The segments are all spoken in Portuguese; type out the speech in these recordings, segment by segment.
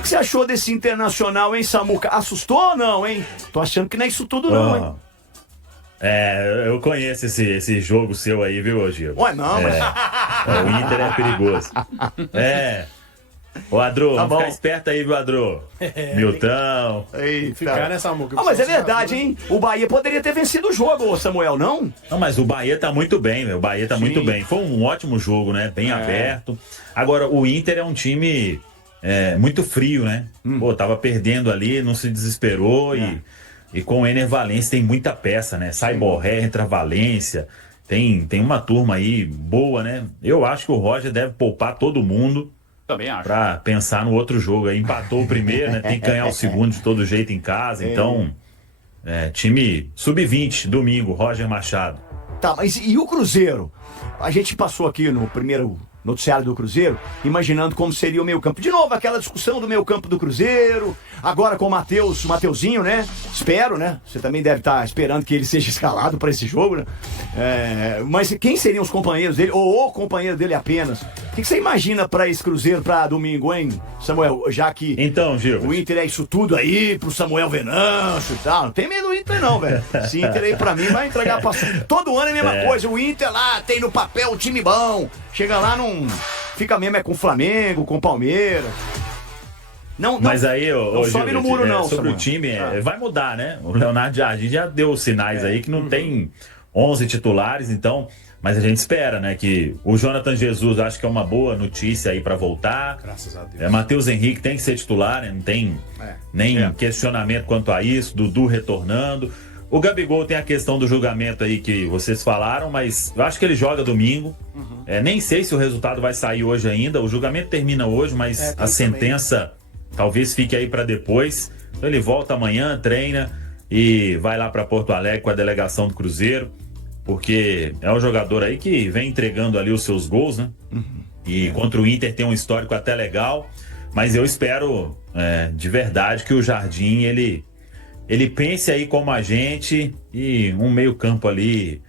que você achou desse Internacional, hein, Samuca? Assustou ou não, hein? Tô achando que não é isso tudo não, hein? Eu conheço esse jogo seu aí, viu, Gil? Ué, não, mas... O Inter é perigoso. Ô, Adro, Tá vamos ficar esperto aí, viu, Adro? Milton. Eita. Ficar nessa muca. Mas é verdade, hein? O Bahia poderia ter vencido o jogo, Samuel, não? Não, mas o Bahia tá muito bem, velho. O Bahia tá muito bem. Foi um ótimo jogo, né? Bem aberto. Agora, o Inter é um time muito frio, né? Pô, tava perdendo ali, não se desesperou e com o Ener Valencia tem muita peça, né? Sai Borré, entra Valência. Tem uma turma aí boa, né? Eu acho que o Roger deve poupar todo mundo. Também acho. Pra pensar no outro jogo. Aí empatou o primeiro, né? Tem que ganhar o segundo de todo jeito em casa. Então, time sub-20, domingo, Roger Machado. Tá, mas e o Cruzeiro? A gente passou aqui no primeiro noticiário do Cruzeiro, imaginando como seria o meio campo. De novo, aquela discussão do meio campo do Cruzeiro, agora com o Mateuzinho, né? Espero, né? Você também deve estar esperando que ele seja escalado para esse jogo, né? Mas quem seriam os companheiros dele, ou o companheiro dele apenas? O que você imagina para esse Cruzeiro para domingo, hein, Samuel? Já que então, Gil, o Inter é isso tudo aí, pro Samuel Venâncio e tal. Não tem medo do Inter não, velho. Esse Inter aí pra mim vai entregar pra... Todo ano é a mesma coisa. O Inter lá tem no papel um time bom. Chega lá, não fica mesmo com o Flamengo, com o Palmeiras. Não, mas aí, não sobe no muro não, sobre Samuel. o time, vai mudar, né? O Leonardo Jardim já deu sinais aí que não tem 11 titulares, então... Mas a gente espera, né, que o Jonathan Jesus acho que é uma boa notícia aí pra voltar. Graças a Deus. Matheus Henrique tem que ser titular, né? Não tem nem questionamento quanto a isso. Dudu retornando. O Gabigol tem a questão do julgamento aí que vocês falaram, mas eu acho que ele joga domingo. Nem sei se o resultado vai sair hoje ainda. O julgamento termina hoje, mas a sentença talvez fique aí pra depois. Então ele volta amanhã, treina e vai lá pra Porto Alegre com a delegação do Cruzeiro. Porque é um jogador aí que vem entregando ali os seus gols, né? E contra o Inter tem um histórico até legal. Mas eu espero de verdade que o Jardim, ele pense aí como a gente e um meio campo ali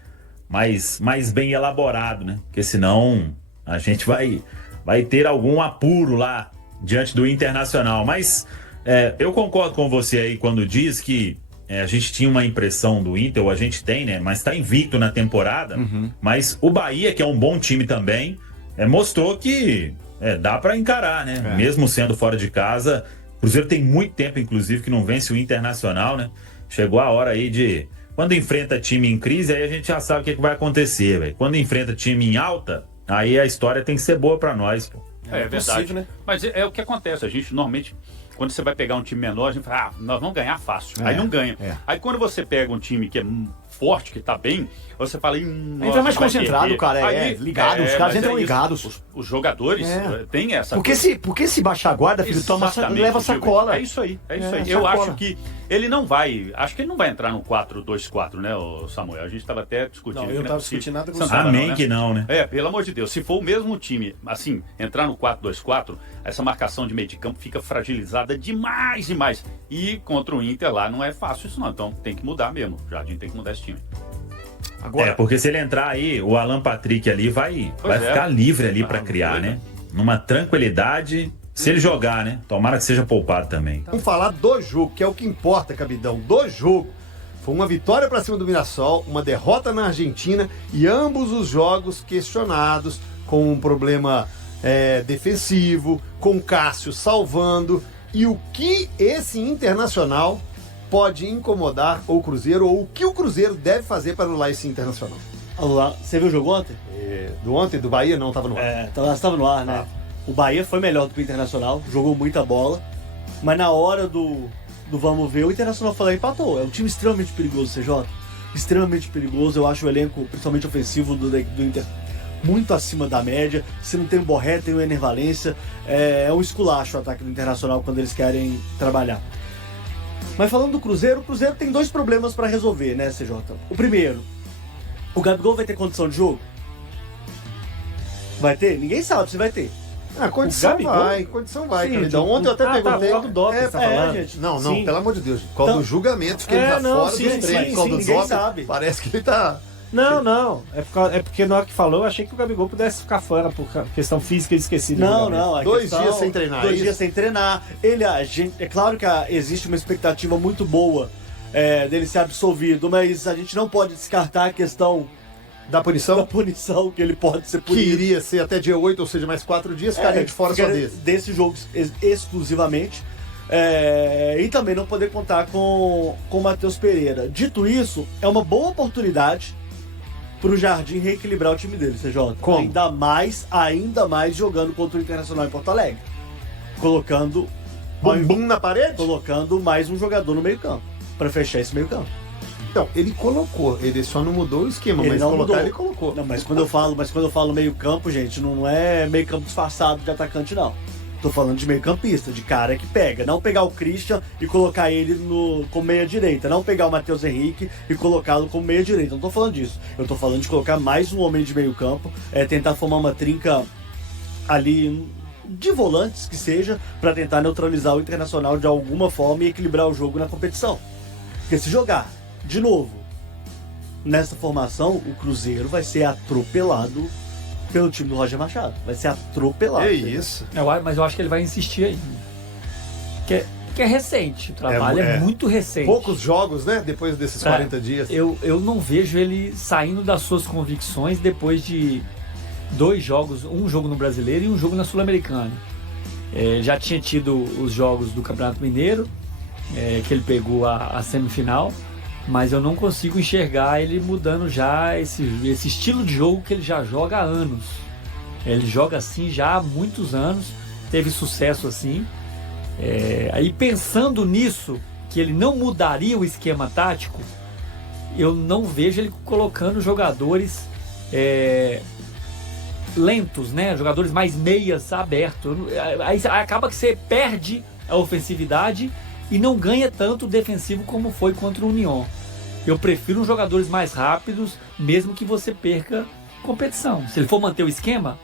mais bem elaborado, né? Porque senão a gente vai ter algum apuro lá diante do Internacional. Mas eu concordo com você aí quando diz que a gente tinha uma impressão do Inter, ou a gente tem, né? Mas tá invicto na temporada. Mas o Bahia, que é um bom time também, mostrou que dá pra encarar, né? Mesmo sendo fora de casa. O Cruzeiro tem muito tempo, inclusive, que não vence o Internacional, né? Chegou a hora aí de... Quando enfrenta time em crise, aí a gente já sabe o que vai acontecer, velho. Quando enfrenta time em alta, aí a história tem que ser boa pra nós, pô. É verdade. Possível, né? Mas é o que acontece. A gente normalmente, quando você vai pegar um time menor, a gente fala, nós vamos ganhar fácil. Aí não ganha. Aí quando você pega um time que é forte, que tá bem, você fala, entra mais concentrado, cara. Ligado, os caras entram ligados. Os jogadores têm essa porque se baixar a guarda, filho, leva sacola. É isso aí. Eu acho que ele não vai. Acho que ele não vai entrar no 4-2-4, né, o Samuel? A gente estava até discutindo. Não, eu não tava discutindo nada com você. Amém que não, né? Pelo amor de Deus. Se for o mesmo time, assim, entrar no 4-2-4, essa marcação de meio de campo fica fragilizada demais. E contra o Inter lá não é fácil isso não. Então tem que mudar mesmo. O Jardim tem que mudar esse time. Agora, porque se ele entrar aí, o Alan Patrick ali vai ficar livre ali pra criar, né? Numa tranquilidade, se ele jogar, né? Tomara que seja poupado também. Vamos falar do jogo, que é o que importa, Cabidão. Do jogo. Foi uma vitória para cima do Mirassol, uma derrota na Argentina e ambos os jogos questionados com um problema defensivo, com Cássio salvando. E o que esse Internacional pode incomodar o Cruzeiro, ou o que o Cruzeiro deve fazer para anular esse Internacional? Você viu o jogo ontem? Do ontem, do Bahia, não, estava no ar. Estava no ar, né? O Bahia foi melhor do que o Internacional, jogou muita bola, mas na hora do vamos ver, o Internacional foi lá e empatou. É um time extremamente perigoso, CJ. Extremamente perigoso, eu acho o elenco, principalmente ofensivo do Inter, muito acima da média. Se não tem o Borré, tem o Ener Valencia. É um esculacho o ataque do Internacional quando eles querem trabalhar. Mas falando do Cruzeiro, o Cruzeiro tem dois problemas para resolver, né, CJ? O primeiro, o Gabigol vai ter condição de jogo? Vai ter? Ninguém sabe se vai ter. Condição vai, sim, Cabidão. Ontem eu até perguntei. Tá, do doping, você tá falando? Gente, não, sim. Pelo amor de Deus. Qual dos julgamentos que ele tá fora dos treinos. Qual do ninguém doping, sabe. parece que ele tá Não. É porque na hora que falou, eu achei que o Gabigol pudesse ficar fora por questão física e esqueci do Não, julgamento. não. a 2 questão- dias sem treinar, 2 é dias isso? sem treinar. É claro que existe uma expectativa muito boa dele ser absolvido, mas a gente não pode descartar a questão Da da punição, punição, que ele pode ser que punido. iria ser até dia 8, ou seja, mais 4 dias, ficaria de fora só ficaria desse. jogo exclusivamente. E também não poder contar com o Matheus Pereira. Dito isso, é uma boa oportunidade pro Jardim reequilibrar o time dele, CJ. Como? Ainda mais jogando contra o Internacional em Porto Alegre. Colocando Bumbum na parede? mais um jogador no meio-campo, para fechar esse meio-campo. Então, ele colocou, ele só não mudou o esquema, Ele mas não colocar mudou. ele colocou. Não, mas quando eu falo meio-campo, gente, não é meio-campo disfarçado de atacante, não. Tô falando de meio-campista, de cara que pega. Não pegar o Christian e colocar ele como meia-direita. Não pegar o Matheus Henrique e colocá-lo como meia-direita. Não tô falando disso. Eu tô falando de colocar mais um homem de meio-campo, tentar formar uma trinca ali de volantes que seja, para tentar neutralizar o Internacional de alguma forma e equilibrar o jogo na competição. Porque se jogar de novo nessa formação, o Cruzeiro vai ser atropelado pelo time do Roger Machado. Vai ser atropelado. É isso. Mas eu acho que ele vai insistir ainda. Que é recente, o trabalho é muito recente. Poucos jogos, né? Depois desses 40 dias. Eu não vejo ele saindo das suas convicções depois de 2 jogos, um jogo no Brasileiro e um jogo na Sul-Americana. Já tinha tido os jogos do Campeonato Mineiro, que ele pegou a semifinal, mas eu não consigo enxergar ele mudando já esse estilo de jogo que ele já joga há anos. Ele joga assim já há muitos anos, teve sucesso assim. Aí pensando nisso, que ele não mudaria o esquema tático, eu não vejo ele colocando jogadores lentos, né? Jogadores mais meias abertos. Aí acaba que você perde a ofensividade e não ganha tanto defensivo como foi contra o União. Eu prefiro jogadores mais rápidos, mesmo que você perca competição. Se ele for manter o esquema,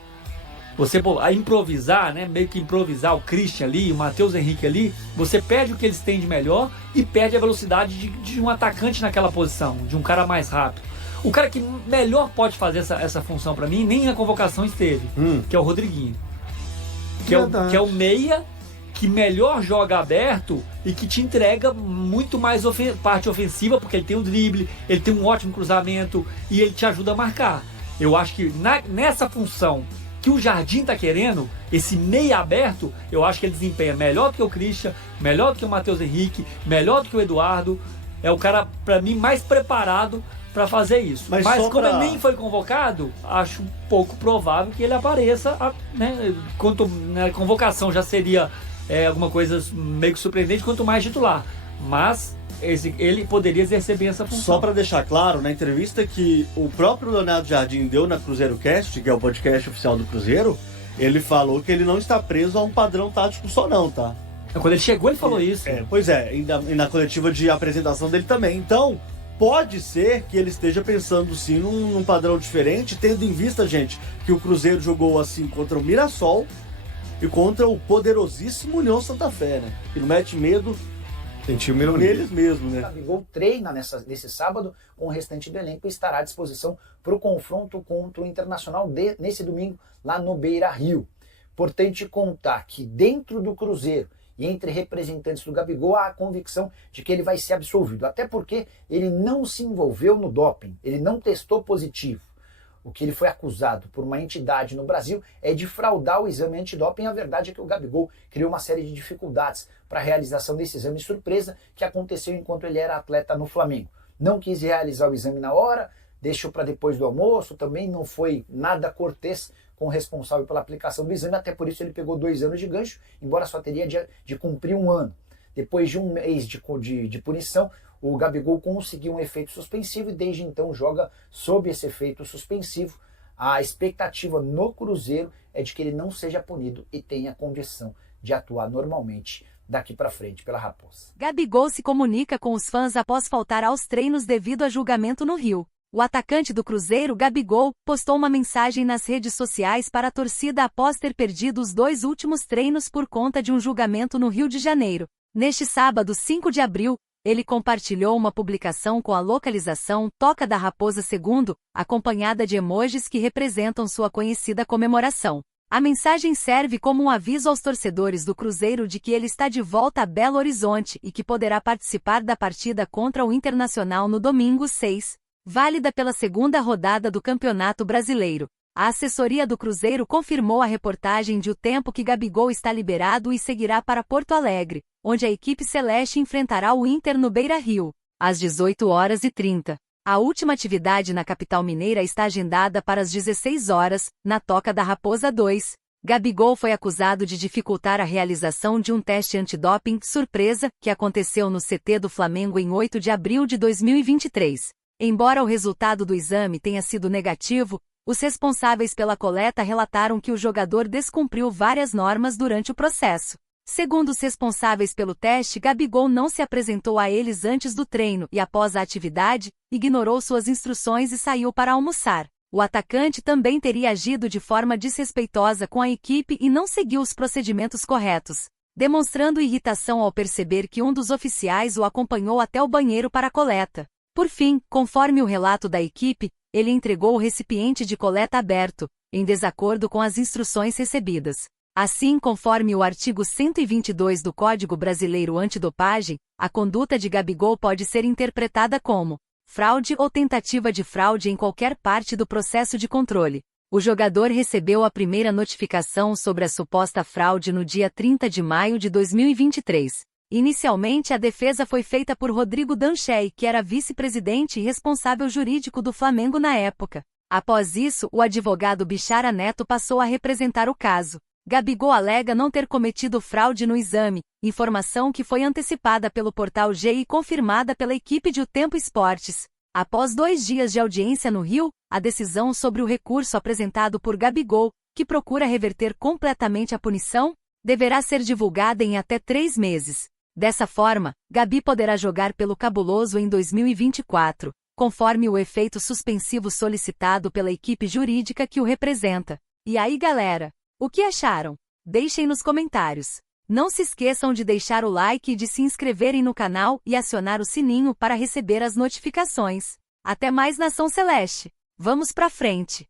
você a improvisar, né? Meio que improvisar o Christian ali, o Matheus Henrique ali, você perde o que eles têm de melhor e perde a velocidade de um atacante naquela posição, de um cara mais rápido. O cara que melhor pode fazer essa função pra mim, nem a convocação esteve, que é o Rodriguinho. Que é o meia que melhor joga aberto e que te entrega muito mais parte ofensiva, porque ele tem o drible, ele tem um ótimo cruzamento e ele te ajuda a marcar. Eu acho que nessa função que o Jardim tá querendo, esse meia aberto, eu acho que ele desempenha melhor do que o Christian, melhor do que o Matheus Henrique, melhor do que o Eduardo. É o cara, pra mim, mais preparado para fazer isso. Mas como ele nem foi convocado, acho pouco provável que ele apareça, né? Quanto na convocação já seria alguma coisa meio que surpreendente, quanto mais titular. Mas ele poderia exercer bem essa função. Só para deixar claro, na entrevista que o próprio Leonardo Jardim deu na Cruzeiro Cast, que é o podcast oficial do Cruzeiro, ele falou que ele não está preso a um padrão tático só não, tá? Quando ele chegou, ele falou isso. Pois é, e na coletiva de apresentação dele também. Então, pode ser que ele esteja pensando sim num padrão diferente, tendo em vista, gente, que o Cruzeiro jogou assim contra o Mirassol e contra o poderosíssimo União Santa Fé, né? Que não mete medo neles mesmo, né? O Gabigol treina nesse sábado com o restante do elenco e estará à disposição para o confronto contra o Internacional nesse domingo lá no Beira-Rio. Importante contar que dentro do Cruzeiro e entre representantes do Gabigol há a convicção de que ele vai ser absolvido, até porque ele não se envolveu no doping, ele não testou positivo. O que ele foi acusado por uma entidade no Brasil é de fraudar o exame antidoping. A verdade é que o Gabigol criou uma série de dificuldades para a realização desse exame surpresa que aconteceu enquanto ele era atleta no Flamengo. Não quis realizar o exame na hora, deixou para depois do almoço, também não foi nada cortês com o responsável pela aplicação do exame, até por isso ele pegou 2 anos de gancho, embora só teria de cumprir 1 ano. Depois de 1 mês de punição, o Gabigol conseguiu um efeito suspensivo e desde então joga sob esse efeito suspensivo. A expectativa no Cruzeiro é de que ele não seja punido e tenha condição de atuar normalmente daqui para frente pela Raposa. Gabigol se comunica com os fãs após faltar aos treinos devido a julgamento no Rio. O atacante do Cruzeiro, Gabigol, postou uma mensagem nas redes sociais para a torcida após ter perdido os 2 últimos treinos por conta de um julgamento no Rio de Janeiro. Neste sábado, 5 de abril, ele compartilhou uma publicação com a localização Toca da Raposa II, acompanhada de emojis que representam sua conhecida comemoração. A mensagem serve como um aviso aos torcedores do Cruzeiro de que ele está de volta a Belo Horizonte e que poderá participar da partida contra o Internacional no domingo 6, válida pela segunda rodada do Campeonato Brasileiro. A assessoria do Cruzeiro confirmou à reportagem de O Tempo que Gabigol está liberado e seguirá para Porto Alegre, onde a equipe celeste enfrentará o Inter no Beira-Rio, às 18h30. A última atividade na capital mineira está agendada para as 16 horas, na Toca da Raposa 2. Gabigol foi acusado de dificultar a realização de um teste antidoping surpresa que aconteceu no CT do Flamengo em 8 de abril de 2023. Embora o resultado do exame tenha sido negativo, os responsáveis pela coleta relataram que o jogador descumpriu várias normas durante o processo. Segundo os responsáveis pelo teste, Gabigol não se apresentou a eles antes do treino e, após a atividade, ignorou suas instruções e saiu para almoçar. O atacante também teria agido de forma desrespeitosa com a equipe e não seguiu os procedimentos corretos, demonstrando irritação ao perceber que um dos oficiais o acompanhou até o banheiro para a coleta. Por fim, conforme o relato da equipe, ele entregou o recipiente de coleta aberto, em desacordo com as instruções recebidas. Assim, conforme o artigo 122 do Código Brasileiro Antidopagem, a conduta de Gabigol pode ser interpretada como fraude ou tentativa de fraude em qualquer parte do processo de controle. O jogador recebeu a primeira notificação sobre a suposta fraude no dia 30 de maio de 2023. Inicialmente, a defesa foi feita por Rodrigo Danchey, que era vice-presidente e responsável jurídico do Flamengo na época. Após isso, o advogado Bichara Neto passou a representar o caso. Gabigol alega não ter cometido fraude no exame, informação que foi antecipada pelo portal G e confirmada pela equipe de O Tempo Esportes. Após 2 dias de audiência no Rio, a decisão sobre o recurso apresentado por Gabigol, que procura reverter completamente a punição, deverá ser divulgada em até 3 meses. Dessa forma, Gabi poderá jogar pelo Cabuloso em 2024, conforme o efeito suspensivo solicitado pela equipe jurídica que o representa. E aí, galera? O que acharam? Deixem nos comentários. Não se esqueçam de deixar o like e de se inscreverem no canal e acionar o sininho para receber as notificações. Até mais, Nação Celeste! Vamos pra frente!